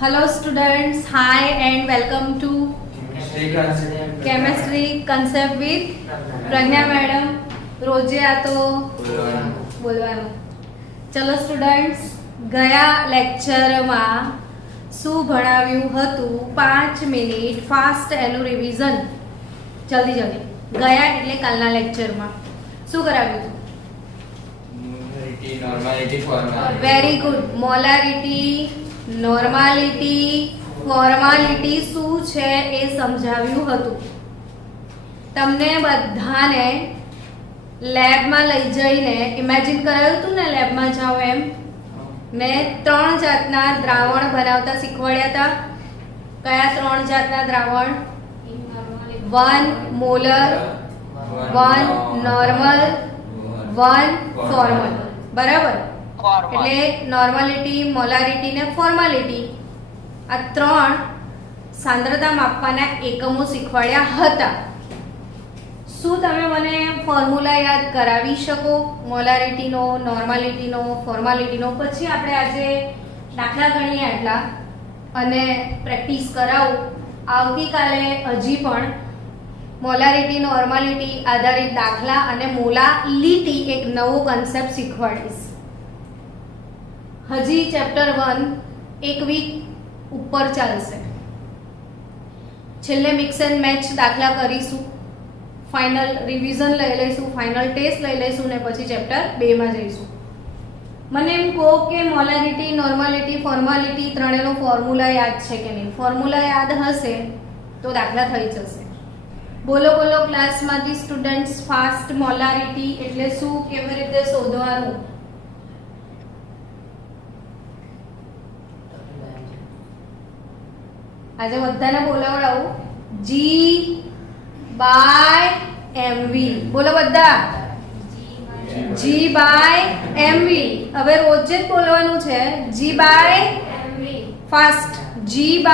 Hello students, hi and welcome to Chemistry Concept with Pragya madam. રોજે આ તો બોલવાનું. ચલો સ્ટુડન્ટ્સ, ગયા લેક્ચરમાં શું ભણાવ્યું હતું? 5 મિનિટ ફાસ્ટ એનું રિવિઝન. જલ્દી જલ્દી. ગયા એટલે કાલના લેક્ચરમાં શું કરાવ્યું હતું? Normality, formality. Very good. Molarity, normality, formality શું છે એ સમજાવ્યું હતું. તમને બધાને લેબમાં લઈ જઈને ઇમેજિન કરાવ્યું હતું ને, લેબમાં જાઓ એમ. મેં 3 જાતના દ્રાવણ બનાવતા શીખવાડ્યા હતા. કયા 3 જાતના દ્રાવણ? 1 મોલર, 1 નોર્મલ, 1 ફોર્મલ. બરાબર? એટલે નોર્માલિટી, મોલારિટી ને ફોર્માલિટી, આ 3 સાંદ્રતા માપવાના એકમો શીખવાડ્યા હતા. શું તમે મને ફોર્મ્યુલા યાદ કરાવી શકો? મોલારિટીનો, નોર્માલિટીનો, ફોર્માલિટીનો. પછી આપણે આજે દાખલા ગણીએ એટલા અને પ્રેક્ટિસ કરાવું. આવતીકાલે હજી પણ મોલારિટી, નોર્માલિટી આધારિત દાખલા અને મોલાલિટી એક નવો કન્સેપ્ટ શીખવાડીશ. હજી ચેપ્ટર 1 એક વીક ઉપર ચાલશે. છેલ્લે મિક્સ એન્ડ મેચ દાખલા કરીશું, ફાઇનલ રિવિઝન લઈ લઈશું, ફાઇનલ ટેસ્ટ લઈ લઈશું ને પછી ચેપ્ટર 2 માં જઈશું. મને એમ કહો કે મોલારિટી, નોર્માલિટી, ફોર્માલિટી ત્રણેયનો ફોર્મ્યુલા યાદ છે કે નહીં? ફોર્મ્યુલા યાદ હશે તો દાખલા થઈ જશે. બોલો બોલો ક્લાસમાંથી સ્ટુડન્ટ્સ, ફાસ્ટ મોલારિટી એટલે શું, કેવી રીતે શોધવાનું? આજે બધાને બોલાવડાવું. G/mv. બોલો બધા. G/mv. હવે રોજ જ બોલવાનું છે. G/mv. ફાસ્ટ. G/mv.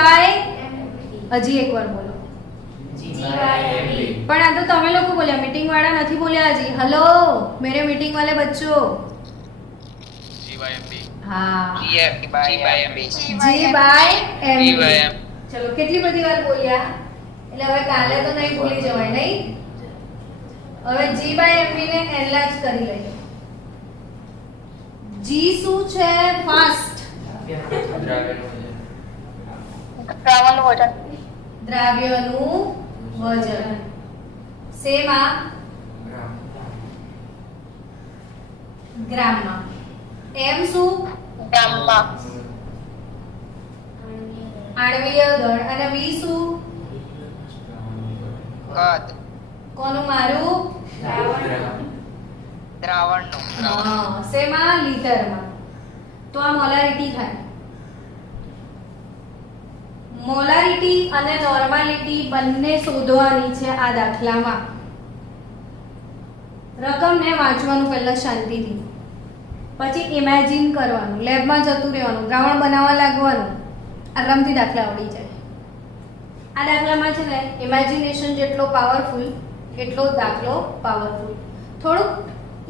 હજી એકવાર બોલો. પણ આ તો તમે લોકો બોલ્યા, મીટિંગ વાળા નથી બોલ્યા હજી. હેલો મેરે મીટિંગ વાલે બચ્ચો. હા, G/mv. ચલો, કેટલી બધી વાર બોલ્યા એટલે હવે કાલે તો નહીં ભૂલી જવાય, નહીં? હવે G/mv ને એનલાર્જ કરી લઈએ. G શું છે? ફાસ્ટ. દ્રાવ્યનું વજન. શેમાં? ગ્રામમાં. M શું? ગ્રામમાં. આણ્વીય દળ. અને V શું? કદ. કોનું? મારું? દ્રાવણનું. હા, શેમાં? લીટરમાં. તો આ મોલારિટી થાય. મોલારિટી અને નોર્માલિટી બંને શોધવાની છે આ દાખલામાં. રકમ ને વાંચવાનું પહેલા શાંતિથી, પછી ઇમેજિન કરવાનું, લેબમાં જતું રહેવાનું, દ્રાવણ બનાવવા લાગવાનું. આરામથી દાખલા આવડી જાય. આ દાખલામાં છે ને ઇમેજિનેશન જેટલો પાવરફુલ એટલો જ દાખલો પાવરફુલ. થોડુંક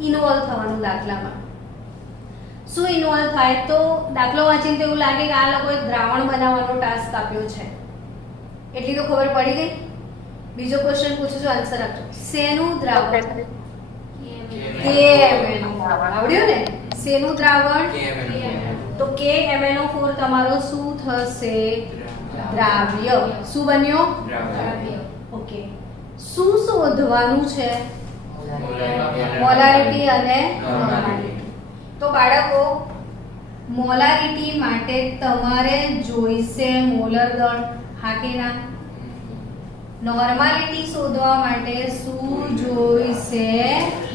ઇન્વોલ્વ થવાનું દાખલામાં. શું ઇન્વોલ્વ થાય? તો દાખલો વાંચીને તો એવું લાગે કે આ લોકોએ દ્રાવણ બનાવવાનો ટાસ્ક આપ્યો છે. એટલી તો ખબર પડી ગઈ. બીજો ક્વેશ્ચન પૂછું છું, આન્સર આપજો. શેનું દ્રાવણ? KMnO. આવડ્યું ને? શેનું દ્રાવણ? તો KMnO4 તમારો શું થશે? દ્રાવ્ય. શું બન્યો? દ્રાવ્ય. ઓકે. શું શોધવાનું છે? મોલારિટી અને નોર્માલિટી. તો બાળકો, મોલારિટી માટે તમારે જોઈશે મોલર દળ. હા કે ના? નોર્માલિટી શોધવા માટે શું જોઈશે?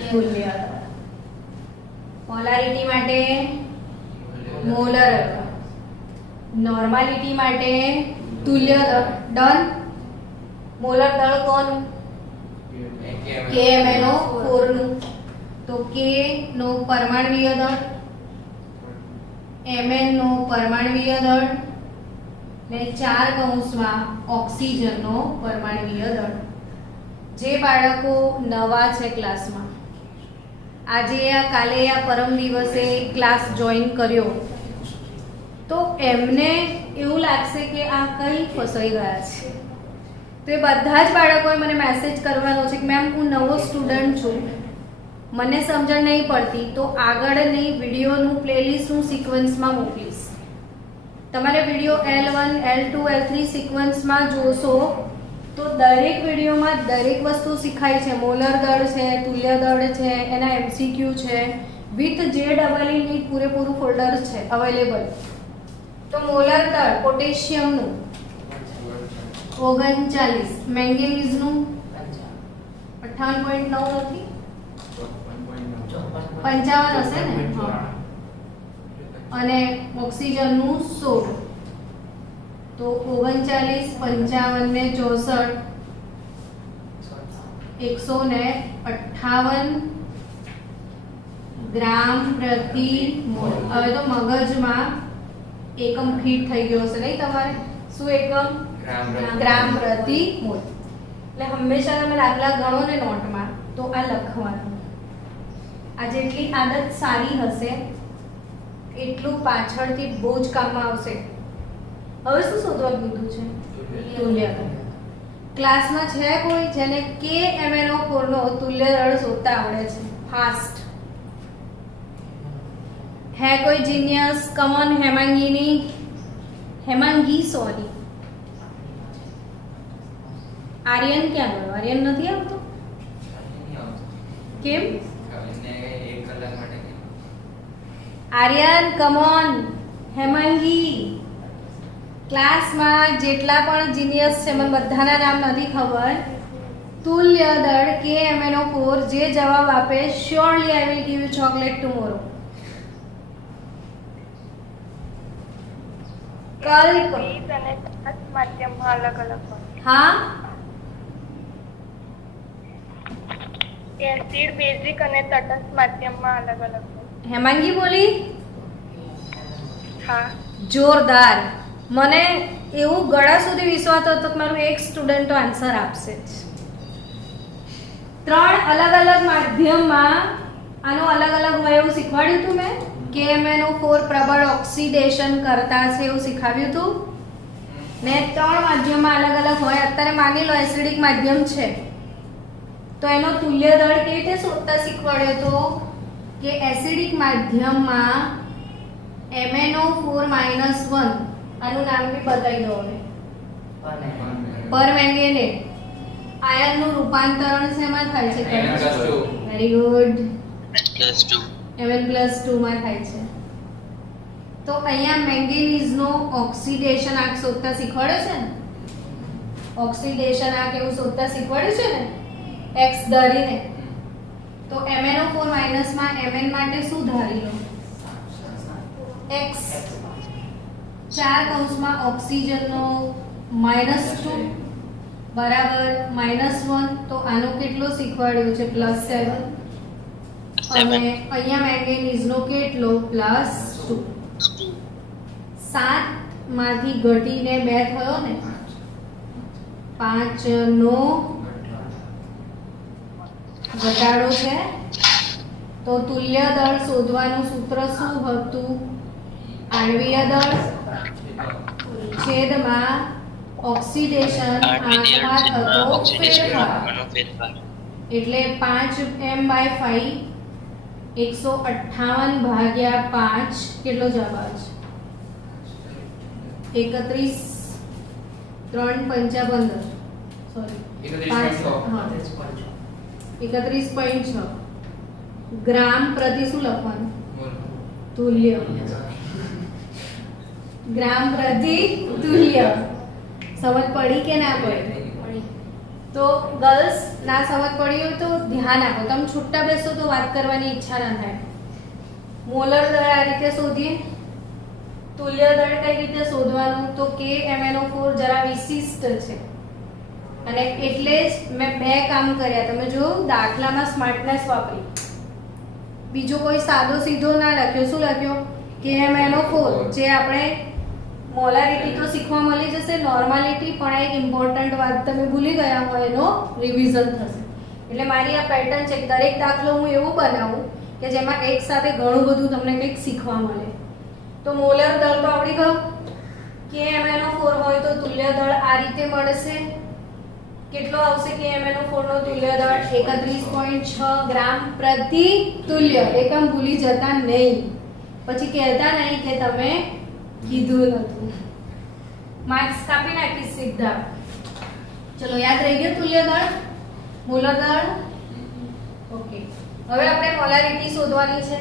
તુલ્ય દળ. મોલારિટી માટે મોલર દળ, નોર્માલિટી માટે તુલ્ય દળ. ડન. મોલર દળ કોનું? KMnO4 નું. તો K નો પરમાણ્વીય દળ, Mn નો પરમાણ્વીય દળ ને 4 કૌંસમાં ઓક્સિજન નો પરમાણ્વીય દળ. જે બાળકો નવા છે ક્લાસમાં, આજે કાલે પરમ દિવસે ક્લાસ જોઈન કર્યો, તો એમને એવું એવું લાગશે કે આ કઈ ફસાઈ ગયા છે. તો એ બધા જ બાળકોએ મને મેસેજ કરવાનો છે કે મેમ હું નવો સ્ટુડન્ટ છું, મને સમજણ નહીં પડતી, તો આગળની વિડીયોનું પ્લેલિસ્ટ હું સિક્વન્સમાં મોકલીશ. તમારે વિડીયો L1 L2 L3 સિક્વન્સમાં જોશો તો દરેક વિડીયોમાં દરેક વસ્તુ શીખાય છે. મોલર દળ છે, તુલ્ય દળ છે, એના MCQ છે, વિથ JEE પૂરેપૂરું ફોલ્ડર છે અવેલેબલ. તો મોલર દળ પોટેશિયમનું 39, મેંગેનીઝનું 58.9 નથી, 55 હશે ને, હા. અને ઓક્સિજનનું 16. તો 39, 55 ને 64, 158 ગ્રામ પ્રતિ મોલ. હવે તો મગજમાં એકમ ફિટ થઈ ગયો હશે નહીં તમારે? શું એકમ? ગ્રામ પ્રતિ મોલ. એટલે હંમેશા તમે દાખલા ગણો ને નોટમાં તો આ લખવાનું. આ જેટલી આદત સારી હશે એટલું પાછળથી બહુ જ કામમાં આવશે. હવે શું શોધવા કીધું છે? તુલ્ય દળ. ક્લાસમાં છે કોઈ જેને KMnO4 નો તુલ્ય દળ શોધતા આવડે છે? ફાસ્ટ है कोई जीनियस? कमन हेमांगी सॉरी, आर्यन ક્યાં ગયો? આર્યન નથી આવતો કેમ? આર્યન કમોન. હેમાંગી. ક્લાસમાં જેટલા પણ જીનિયસ છે મને બધાના નામ નથી ખબર. તુલ્ય દળ KMnO4 જે જવાબ આપે surely I will give you chocolate tomorrow. કલ્પ. અને તટસ્થ માધ્યમમાં અલગ અલગ હોય. હા, એસિડ બેઝિક અને તટસ્થ માધ્યમમાં અલગ અલગ હોય. હેમાંગી બોલી. હા. જોરદાર. મને એવું ગળા સુધી વિશ્વાસ હતો કે મારું એક સ્ટુડન્ટ આન્સર આપશે જ. 3 અલગ અલગ માધ્યમમાં આનો અલગ અલગ હોય એવું શીખવાડ્યું હતું મેં. KMnO4 પ્રબળ ઓક્સિડેશન કરતા છે એવું શીખવ્યું હતું ને. 3 માધ્યમમાં અલગ અલગ હોય. અત્યારે માની લો એસિડિક માધ્યમ છે તો એનો તુલ્ય દળ કેવી રીતે શોધતા શીખવાડ્યો તો કે એસિડિક માધ્યમમાં MnO4 - 1, આનું નામ બી બતાવી દો હવે, પરમેંગેનેટ. આયનનું રૂપાંતરણ શેમાં થાય છે? Very good. Mn+2 માં થાય છે. તો અહીંયા મેંગેનીઝનો ઓક્સિડેશન આંક શોધતા શીખવાડ્યો છે ને. ઓક્સિડેશન આંક એવું શોધતા શીખવાડ્યું છે ને x ધરીને. તો MnO4 માઈનસમાં Mn માટે શું ધારી લો? x. 4 કૌંસમાં ઓક્સિજનનો -2 બરાબર -1. તો આનો કેટલો શીખવાડ્યો છે? +7. અને અહીંયા મેંગેનીઝનો કેટલો? +2. 7 માંથી ઘટીને 2 થયો ને, 5 નો ઘટાડો છે. તો તુલ્ય દળ શોધવાનું સૂત્ર શું હતું? આણ્વીય દળ છેદમાં ઓક્સિડેશન આંકમાં થતો ફેરફાર. એટલે 5m/5 158 ભાગ્યા 5 કેટલો જવાબ આવે છે? 31 3 5 15 સોરી 31.6 ગ્રામ પ્રતિ શું લખવાનું? તુલ્ય. ગ્રામ પ્રતિ તુલ્ય. સમજ પડી કે ના પડી? તો ગર્લ્સ ના સમજ પડી હોય તો ધ્યાન આપો. તમે છૂટા બેસો તો વાત કરવાની ઈચ્છા ના થાય. મોલર દળ આ રીતે શોધીએ. તુલ્ય દળ કઈ રીતે શોધવાનું? તો KMnO4 જરા વિશિષ્ટ છે અને એટલે જ મેં 2 કામ કર્યા. તમે જો દાખલામાં સ્માર્ટનેસ વાપરી, બીજો કોઈ સાદો સીધો ના લખ્યો. શું લખ્યો? KMnO4. જે આપણે મોલારિટી તો શીખવા મળી જશે, નોર્માલિટી પણ એક ઇમ્પોર્ટન્ટ વાત તમે ભૂલી ગયા હોય એનો રિવિઝન થશે. એટલે મારી આ પેટર્ન છે. દરેક દાખલો હું એવું બનાવું કે જેમાં એક સાથે ઘણું બધું તમને કંઈક શીખવા મળે. તો મોલર દળ તો આવડી ગયું. KMnO4 રીતે મળશે. કેટલો આવશે કે MnO4 નો તુલ્ય દળ 31.6 ગ્રામ પ્રતિ તુલ્ય એકમ ભૂલી જતા નહીં. પછી કહેતા નહીં કે તમે કીધું નતું. માર્ક્સ કાપી નાખી સીધા. ચલો યાદ રહી ગયું તુલ્ય દળ, મોલર દળ. ઓકે, હવે આપણે મોલારિટી શોધવાની છે.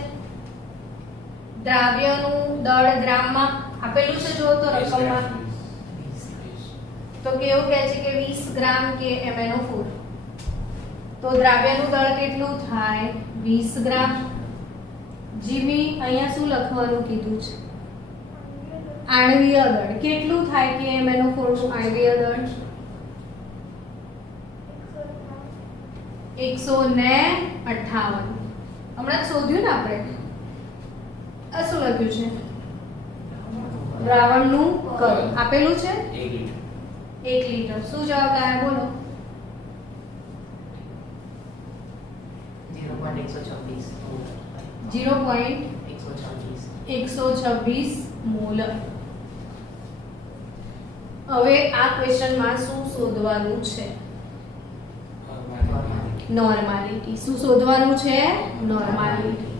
દ્રાવ્યનું દળ ગ્રામમાં આપેલું છે, જો તો રકમમાં તો કેવું કહે છે કે 20 ગ્રામ કે MnO4. તો દ્રાવ્યનું દળ કેટલું થાય? 20 ગ્રામ. જીમી અહીંયા શું લખવાનું કીધું છે? આણ્વીય દળ કેટલું થાય કે MnO4 નું આણ્વીય દળ? 158. હમણાં શોધ્યું ને આપણે. આ શું લખ્યું છે? દ્રાવણનું કદ આપેલું છે 1 લીટર. શું જવાબ લાયા બોલો? 0.126 મોલર. હવે આ ક્વેશ્ચનમાં શું શોધવાનું છે? નોર્માલિટી. શું શોધવાનું છે? નોર્માલિટી.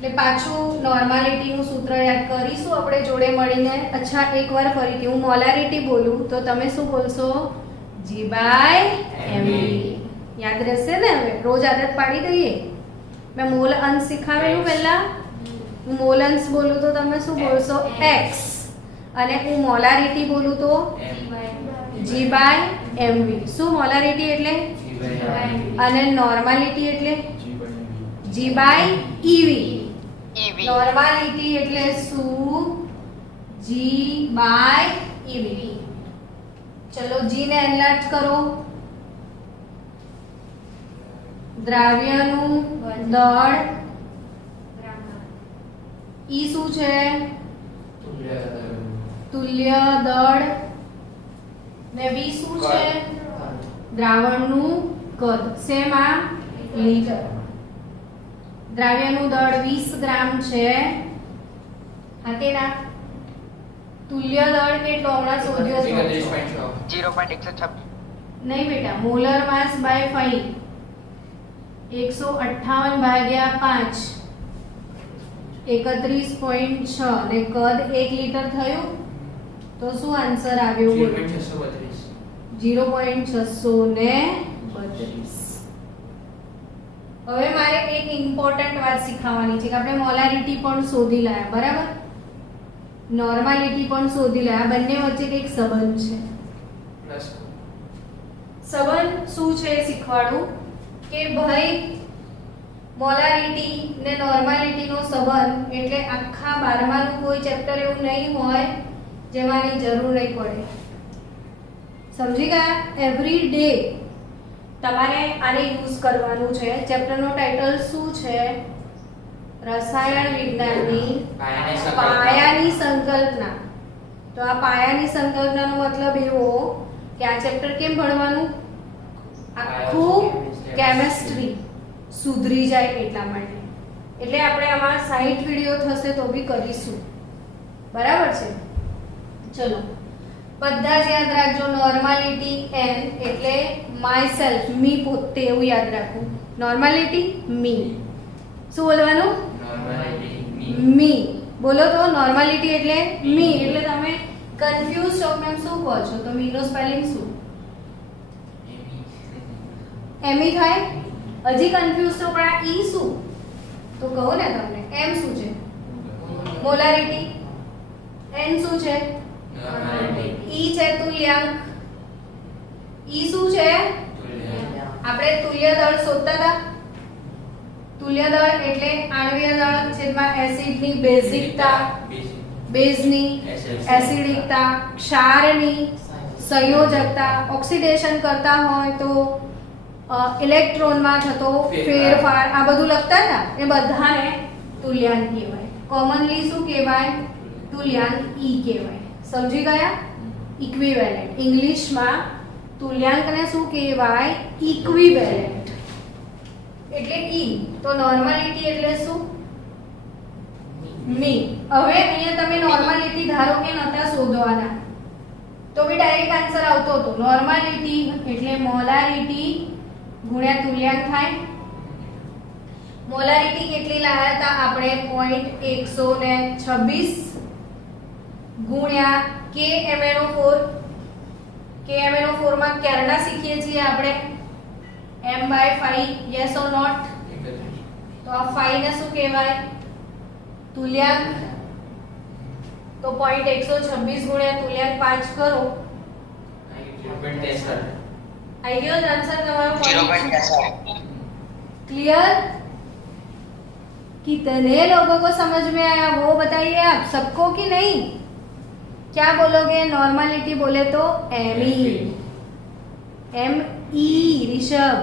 એટલે પાછું નોર્માલિટી નું સૂત્ર યાદ કરીશું આપણે જોડે મળીને. અચ્છા, એકવાર ફરીથી હું મોલારિટી બોલું તો તમે શું બોલશો? G/mv. યાદ રહેશે ને? હવે રોજ આદત પાડી દઈએ. મેં મોલ અંશ શીખવાડેલું પહેલા. હું મોલ અંશ બોલું તો તમે શું બોલશો? x. અને હું મોલારિટી બોલું તો G/mv. શું મોલારિટી એટલે? અને નોર્માલિટી એટલે G/ev. નોર્માલિટી એટલે શું? G/ev. ચલો G ને એનલાર્જ કરો. દ્રાવ્યનું દળ. E શું છે? તુલ્ય દળ. ને V શું છે? દ્રાવણનું કદ. શેમાં? લીટર. દ્રાવ્યનું દળ 20 ગ્રામ છે. હા કે ના? તુલ્ય દળ કેટલો હમણાં શોધ્યો છો? 0.126. નહીં બેટા, મોલર માસ બાય 5. 158 ભાગ્યા 5 31.6 ને કદ 1 લીટર થયું. તો શું આન્સર આવ્યો? 0.632. હવે મારે એક ઇમ્પોર્ટન્ટ વાત શીખવાની છે કે આપણે મોલારિટી પણ શોધી લાયા, બરાબર? નોર્માલિટી પણ શોધી લાયા. બંને વચ્ચે એક સંબંધ છે. સંબંધ શું છે એ શીખવાડું કે ભાઈ મોલારિટી ને નોર્માલિટી નો સંબંધ એટલે આખા 12માનું કોઈ ચેપ્ટર એવું નહીં હોય જેમાંની જરૂર નહીં પડે. સમજી ગયા? એવરી ડે તમારે આને યુઝ કરવાનું છે. ચેપ્ટરનો ટાઇટલ શું છે? રસાયણ વિજ્ઞાનની પાયાની સંકલ્પના. તો આ પાયાની સંકલ્પનાનો મતલબ એવો કે આ ચેપ્ટર કેમ ભણવાનું? આખું કેમેસ્ટ્રી સુધરી જાય એટલા માટે. એટલે આપણે આમાં 60 વિડિયો થશે તો બી કરીશું, બરાબર છે? ચલો બધા જ યાદ રાખજો. નોર્માલિટી n એટલે માય સેલ્ફ, મી પોતે, એવું યાદ રાખવું. નોર્માલિટી મી. શું બોલવાનું? મી બોલો તો. નોર્માલિટી એટલે મી. એટલે તમે કન્ફ્યુઝ છો મેમ શું કહો છો, તો મી નો સ્પેલિંગ શું? એમી થાય. હજી કન્ફ્યુઝ છો પણ આ ઈ શું? તો કહો ને તમને. એમ શું છે? મોલારિટી. એન શું છે? ઈ છે તુલ્યાંક. ઈ શું છે? આપણે તુલ્ય દળ શોધતા હતા. તુલ્ય દળ એટલે આણ્વીય દળ છેદમાં એસિડની બેઝિકતા, બેઝની એસિડિકતા, ક્ષારની સંયોજકતા, ઓક્સિડેશન કરતા હોય તો ઇલેક્ટ્રોનમાં થતો ફેરફાર, આ બધું લખતા હતા. એ બધાને તુલ્યાંક કહેવાય. કોમનલી શું કહેવાય? તુલ્યાંક ઈ કહેવાય. સમજી ગયા? ઇક્વિવેલેન્ટ. ઇંગ્લિશમાં તુલ્યાંકને શું કહેવાય? ઇક્વિવેલેન્ટ. એટલે ઈ. તો નોર્માલિટી એટલે શું? મી. હવે અહીંયા તમે નોર્માલિટી ધારો કે નતા શોધવાના, તો બી ડાયરેક્ટ આન્સર આવતો હતો. નોર્માલિટી એટલે મોલારિટી ગુણ્યા તુલ્યાંક થાય. મોલારિટી કેટલી લાવ્યા હતા આપણે? 0.126 ગુણ્યા KMnO4. KMnO4 માં ક્યારના શીખીએ છીએ આપણે? m/5. Yes or not? તો આ 5 ને શું કહેવાય? તુલ્યાંક. તો 0.126 ગુણ્યા તુલ્યાંક 5 કરો. आई गया आंसर तुम्हारा? 0.63. क्लियर? कितने लोगों को समझ में आया वो बताइए आप सबको कि नहीं? क्या बोलोगे? नॉर्मलिटी बोले तो ME. ME ऋषभ,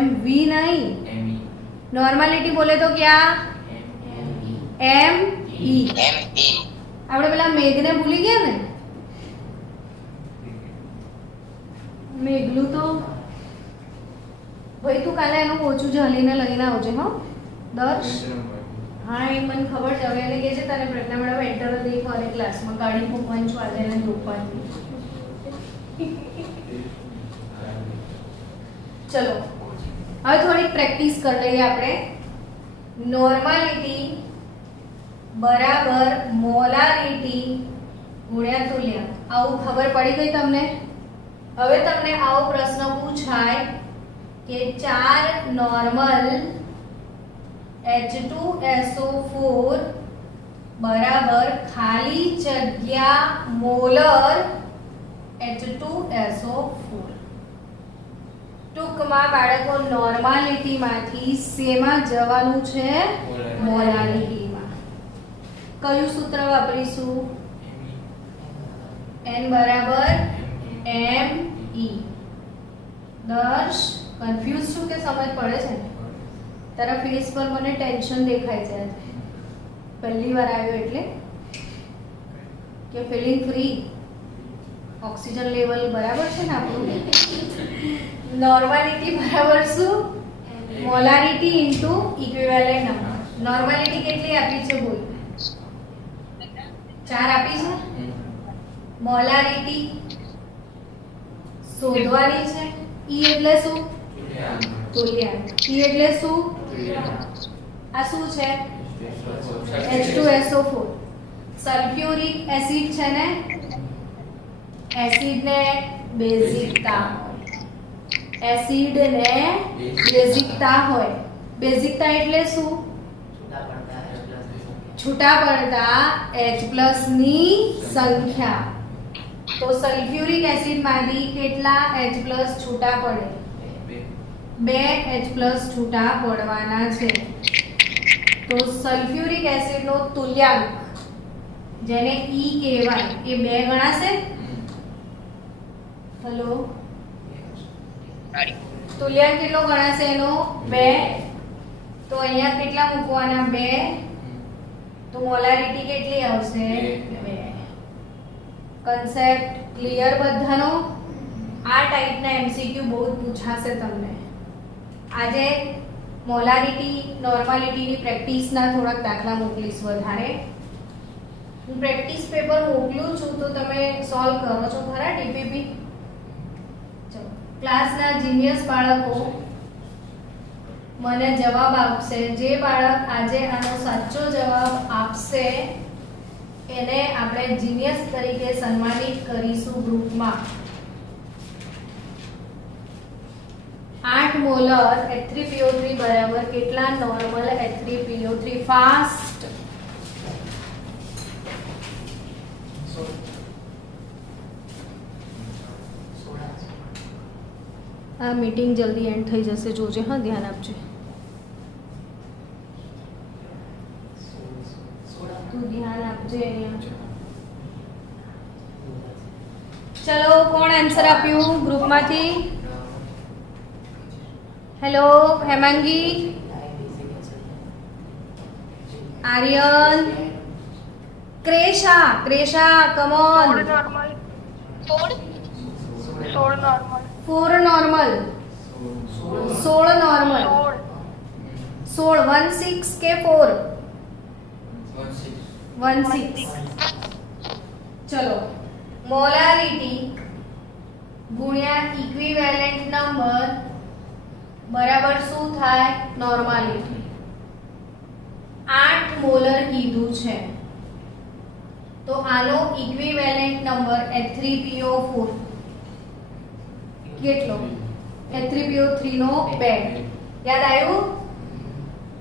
MV नहीं. नॉर्मलिटी बोले तो क्या? ME. આપણે પેલા મેઘને ભૂલી ગયા ને? મેઘલું તો ભાઈ તું કાલે એનું ઓછું જલીને લઈને આવજે. હો દર્શ? હા એ મને ખબર છે. હવે એને કહે છે તને પ્રજ્ઞા મેડમ એન્ટર નહીં કરે ક્લાસમાં, કાઢી મૂકવાનું છું આજે એને ગ્રુપમાંથી. ચલો હવે થોડીક પ્રેક્ટિસ કરી લઈએ આપણે. નોર્માલિટી બરાબર મોલારિટી ગુણ્યા તુલ્યાંક. આવું ખબર પડી ગઈ તમને? હવે તમને આવો પ્રશ્ન પૂછાય કે 4 નોર્મલ H2SO4 બરાબર ખાલી જગ્યા મોલર H2SO4. ટૂંકમાં બાળકો નોર્માલિટીમાંથી શેમાં જવાનું છે? મોલારિટીમાં. કયું સૂત્ર વાપરીશું? n બરાબર ME. દર્શ કન્ફ્યુઝ છું કે સમજ પડે છે? તારા ફેસ પર મને ટેન્શન દેખાય છે આજે. પહેલી વાર આવ્યો એટલે કે ફીલિંગ ફ્રી? ઓક્સિજન લેવલ બરાબર છે ને આપણું? નોર્માલિટી બરાબર શું? Molarity into equivalent number. Normality કેટલી આપી છે બોલ? 4 આપી છે. મોલારિટી શોધવાની છે. E એટલે શું? તુલ્યાંક. E એટલે શું? આ શું છે? H2SO4. સલ્ફ્યુરિક એસિડ છે ને? એસિડ ને બેઝિકતા હોય. એસિડ ને બેઝિકતા હોય. બેઝિકતા એટલે શું? છૂટા પડતા H+ ની સંખ્યા. તો સલ્ફ્યુરિક એસિડ માંથી કેટલા H+ છૂટા પડે? 2 H+ છૂટા પડવાના છે. તો સલ્ફ્યુરિક એસિડ નો તુલ્યાંક જેને E કહેવાય એ 2 ગણાશે. હેલો, તુલ્યાંક કેટલો ગણાશે એનો? 2. તો અહીંયા કેટલા મૂકવાના? 2. તો મોલારિટી કેટલી આવશે? 2. કન્સેપ્ટ ક્લિયર બધાનો? આ ટાઈપના MCQ બહુ પૂછાશે તમને. આજે મોલારિટી નોર્માલિટીની પ્રેક્ટિસના થોડાક દાખલા મોકલીશ વધારે. હું પ્રેક્ટિસ પેપર મોકલું છું તો તમે સોલ્વ કરો છો ખરા ટીપીપી? ચલો, ક્લાસના જીનિયસ બાળકો મને જવાબ આપશે. જે બાળક આજે આનો સાચો જવાબ આપશે એને આપણે જીનિયસ તરીકે સન્માનિત કરીશું ગ્રુપમાં. 8 મોલર H3PO3 બરાબર કેટલા નોર્મલ H3PO3? ફાસ્ટ. આ મીટિંગ જલ્દી એન્ડ થઈ જશે, જોજે. હા, ધ્યાન આપજે. તું ધ્યાન આપજે અહીંયા. ચલો, કોણ આન્સર આપ્યું ગ્રુપમાંથી? Hello, Hemangi, Aryan, Kresha. Kresha, come on. 16 normal. 4 normal. 16 normal. 16 16 કે 4? 16. ચલો મોલારિટી ગુણ્યા ઇક્વિવેલેન્ટ નંબર બરાબર શું થાય? નોર્માલિટી. 8 મોલર કીધું છે તો આનો ઇક્વિવેલેન્ટ નંબર H3PO4 કેટલો? H3PO3 નો 2. યાદ આવ્યું?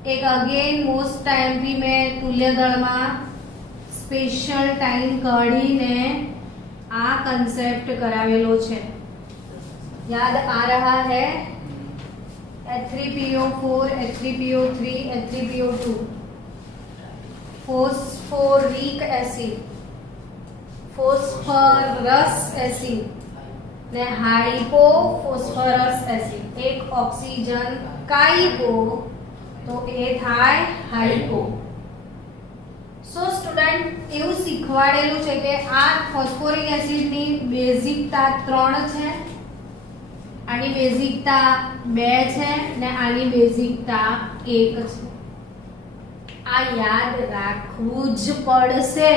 એક અગેન મોસ્ટ ટાઈમથી મેં તુલ્ય દળમાં સ્પેશિયલ ટાઈમ કાઢીને આ કન્સેપ્ટ કરાવેલો છે. याद आ रहा है? H3PO4, H3PO3, H3PO2, phosphoric acid, phosphorus acid ને હાઇપોફોસ્ફરસ એસિડ. એક ઓક્સિજન કાઇપો તો એ થાય હાઇપો. સો સ્ટુડન્ટ એવું શીખવાડેલું છે કે આ ફોસ્ફોરિક એસિડની બેઝિકતા 3 છે, આની બેઝિકતા 2 છે ને આની બેઝિકતા 1 છે. આ યાદ રાખવું જ પડશે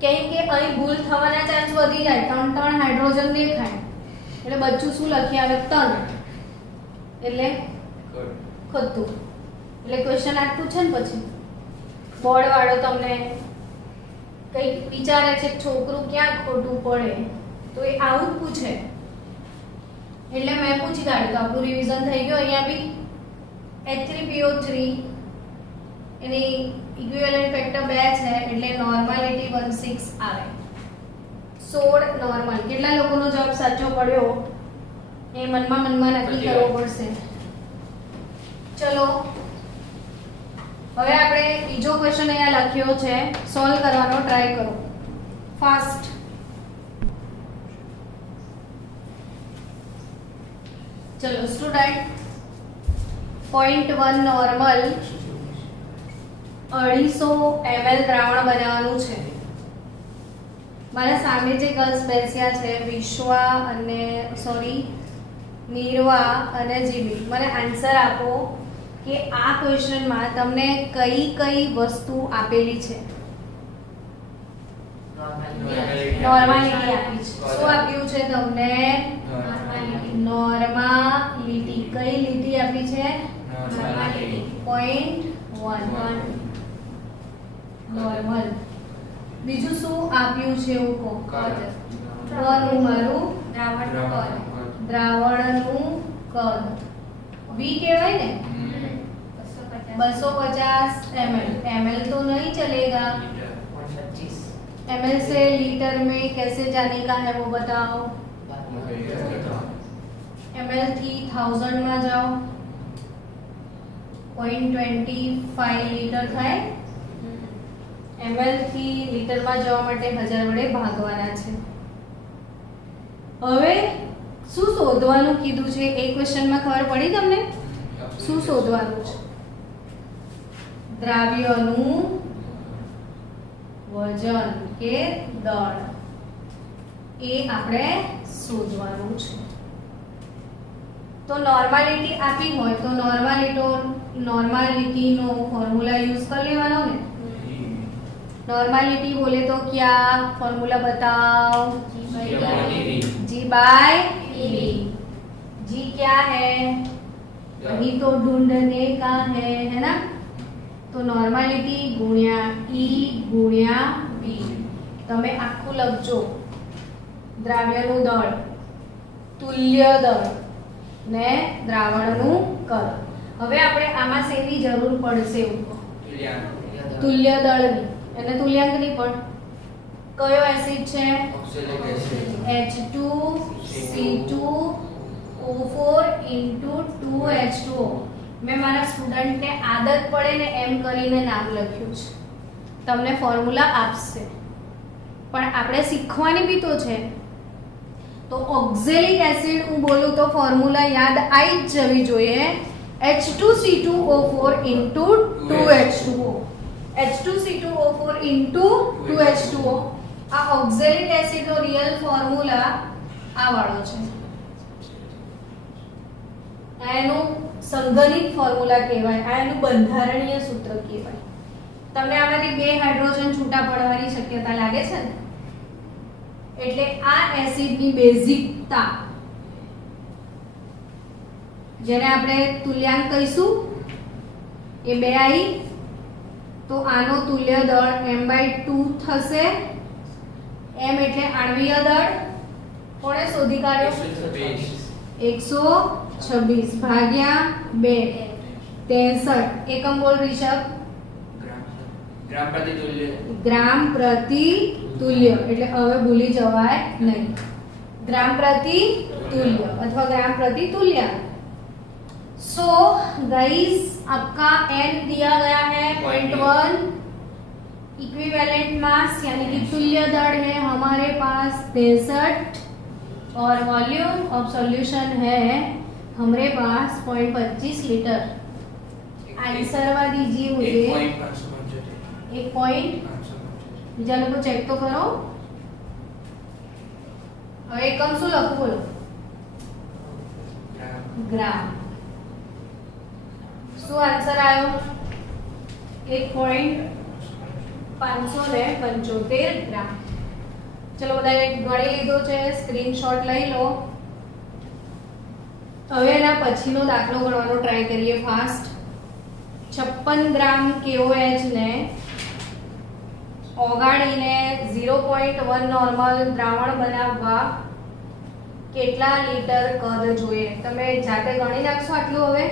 કેમ કે અહીં ભૂલ થવાના ચાન્સ વધી જાય. 3 હાઇડ્રોજન દેખાય એટલે બચ્ચું શું લખી આવે? 3 એટલે ખોટું. એટલે ક્વેશ્ચન આ પૂછે ને પછી બોર્ડ વાળો તમને કંઈક વિચારે છે છોકરું ક્યાં ખોટું પડે તો એ આવું જ પૂછે. એટલે મેં પૂછી કાઢ્યું તો આપણું રિવિઝન થઈ ગયું. અહીંયા બી H3PO3 એની ઇક્વિવેલન્ટ ફેક્ટર 2 છે એટલે નોર્માલિટી 16 આવે. 16 નોર્મલ. કેટલા લોકોનો જવાબ સાચો પડ્યો એ મનમાં નક્કી કરવો પડશે. ચલો હવે આપણે બીજો ક્વેશ્ચન અહીંયા લખ્યો છે, સોલ્વ કરવાનો ટ્રાય કરો ફાસ્ટ. ચલો સ્ટુડન્ટ 0.1 નોર્મલ 250 ml દ્રાવણ બનાવવાનું છે. મારા સામે જે ગર્લ્સ બેસ્યા છે વિશ્વા અને નીરવા અને જીબી, મને આન્સર આપો કે આ ક્વેશ્ચનમાં તમને કઈ કઈ વસ્તુ આપેલી છે? નોર્માલિટી આપી છે. શું આપ્યું છે તમને? નોર્માલિટી. કઈ લીટી આપી છે? નોર્માલિટી. 0.1 નોર્મલ. બીજું શું આપ્યું છે એવું કહો. કદનું મારું દ્રાવણનું કદ વી કહેવાય ને? 250 ml. ml तो नहीं चलेगा. ml से लीटर में कैसे जाने का है वो बताओ. ml थी 1000 में जाओ 0.25 लीटर થાય. ml થી લીટર માં જવા માટે 1000 વડે ભાગવાના છે. હવે શું શોધવાનું કીધું છે એ ક્વેશ્ચનમાં ખબર પડી તમને? શું શોધવાનું છે? દ્રાવ્યનું વજન કે દળ એ આપણે શોધવાનું છે. તો નોર્માલિટી આપી હોય તો નોર્માલિટીનો ફોર્મ્યુલા યુઝ કરી લેવાનો ને. नॉर्मलिटी बोले तो क्या फॉर्मूला बताओ? जी बाय जी क्या है? वही तो ढूंढने का है ना. तो नॉर्मलिटी गुण્યા E ગુણ્યા V. તમે આખું લખજો. દ્રાવ્યનું દળ, તુલ્ય દળ ને દ્રાવણનું કદ. હવે આપણે આમાં શેની જરૂર પડશે? તુલ્ય દળની. અને તુલ્યાંકની પણ. કયો એસિડ છે? H2C2O4 2H2O. મેં મારા સ્ટુડન્ટને આદત પડે ને એમ કરીને નામ લખ્યું છે. તમને ફોર્મ્યુલા આપશે પણ આપણે શીખવાની બી તો છે. તો ઓક્ઝેલિક એસિડ હું બોલું તો ફોર્મ્યુલા યાદ આવી જ જવી જોઈએ. H2C2O4 2H2O. H2C2O4 2H2O. આ ઓક્ઝેલિક એસિડનો રિયલ ફોર્મ્યુલા આ વાળો છે. એનું સંગણિત ફોર્મ્યુલા કહેવાય. આ એનું બંધારણીય સૂત્ર કહેવાય. તમને આમાંથી 2 હાઇડ્રોજન છૂટા પડવાની શક્યતા લાગે છે ને? એટલે આ એસિડની બેઝિકતા જેને આપણે તુલ્યાંક કહીશું એ 2 આવી, તો આનો તુલ્ય દળ m/2 થશે. m એટલે આણ્વીય દળ. કોણે શોધી કાઢ્યો? 126 ભાગ્યા 2 63. એકમ બોલ ઋષભ. ગ્રામ પ્રતિ તુલ્ય. એટલે હવે ભૂલી જવાય નહીં. ग्राम प्रति तुल्य अथवा ग्राम प्रति तुल्य. सो गाइस आपका n दिया गया है 0.1. इक्विवेलेंट मास यानी कि तुल्य दर है हमारे पास 63 और वॉल्यूम ऑफ सॉल्यूशन है हमारे पास 0.25 लीटर. आंसर वा दीजिए मुझे. 1 पॉइंट. બીજા લોકો ચેક તો કરો. હવે એકમ શું લખું બોલો? ગ્રામ. શું આન્સર આવ્યો? 1.575 ગ્રામ. ચલો બધાએ ગણી લીધો છે, સ્ક્રીનશોટ લઈ લો. હવે એના પછીનો દાખલો ગણવાનો ટ્રાય કરીએ ફાસ્ટ. 56 ગ્રામ KOH ને ઓગાળીને 0.1 નોર્મલ દ્રાવણ બનાવવા કેટલા લીટર કદ જોઈએ? તમે જાતે ગણી નાખશો આટલું. હવે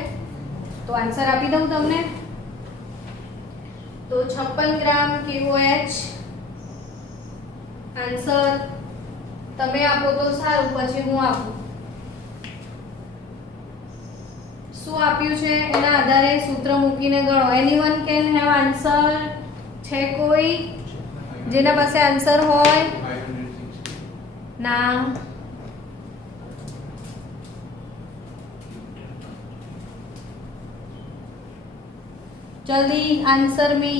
તો આન્સર આપી દઉં તમને. તો 56 ગ્રામ KOH આન્સર તમે આપો તો સારું, પછી હું આપું. શું આપ્યું છે એના આધારે સૂત્ર મૂકીને ગણો. Anyone can have answer? છે કોઈ જેના પાસે આન્સર હોય? ના. जल्दी आंसर मी.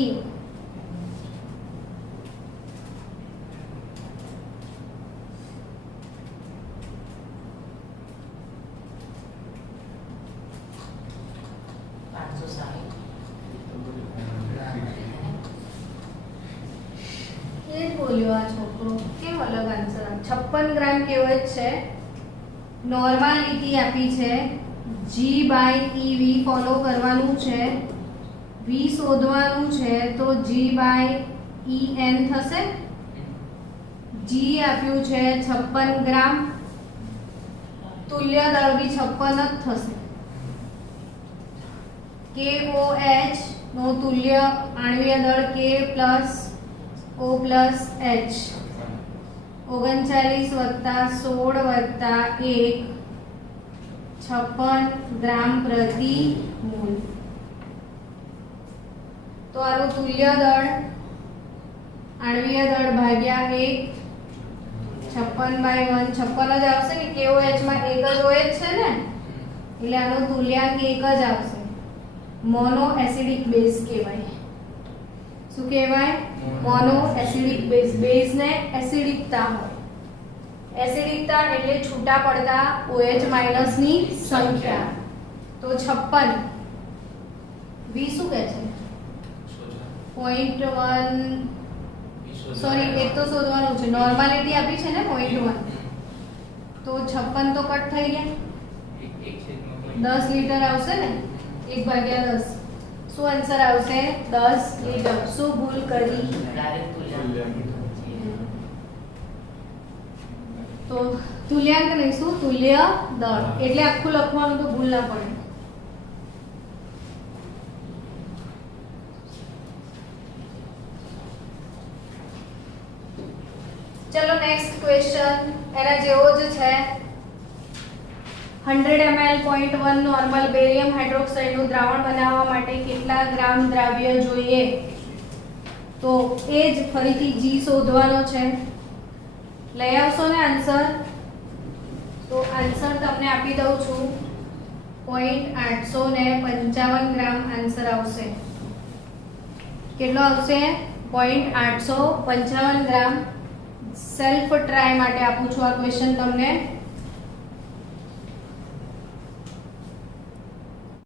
બોલ્યો આ છોકરો. કેમ અલગ આન્સર? 56 ગ્રામ કેવું છે? નોર્માલિટી આપી છે, G/EV ફોલો કરવાનું છે, V શોધવાનું છે, તો G/EN થશે. G આપ્યું છે 56 ગ્રામ, તુલ્ય દળ બી 56 જ થશે. KOH નો તુલ્ય આણ્વીય દળ K + O + H 39 + 16 + 1 56 ગ્રામ પ્રતિ મોલ. તો આનું તુલ્ય દળ આણ્વીય દળ ભાગ્યા 1 56/1 56 જ આવશે ને. KOH માં એક જ OH છે ને, એટલે આનો તુલ્યાંક 1 જ આવશે. મોનો એસિડિક બેઝ કહેવાય. શું કહેવાય? Mono acidic base. બેઝ ને એસિડિકતા હોય. એસિડિકતા એટલે છૂટા પડતા OH- ની સંખ્યા. તો 56 V શું કહે છે? 0.1 સોરી, એક તો શોધવાનું છે. નોર્માલિટી આપી છે ને 0.1, તો 56 તો કટ થઈ ગયા. 10 લીટર આવશે ને, 1/10. શું આન્સર આવશે? 10 લીટર. શું ભૂલ કરી? તો તુલ્યાંક નહીં, શું? તુલ્ય દળ. એટલે આખું લખવાનું, તો ભૂલ ના પડે. ચલો નેક્સ્ટ ક્વેશ્ચન એના જેવો જ છે. 100 ml 0.1 નોર્મલ બેરિયમ હાઇડ્રોક્સાઇડ નું દ્રાવણ બનાવવા માટે કેટલા ગ્રામ દ્રાવ્ય જોઈએ? તો એ જ ફરીથી G શોધવાનો છે. લઈ આવશો ને આન્સર? તો આન્સર તમને આપી દઉં છું. 0.855 ગ્રામ આન્સર આવશે. કેટલો આવશે? 0.855 ગ્રામ. સેલ્ફ ટ્રાય માટે આપું છું આ ક્વેશ્ચન તમને.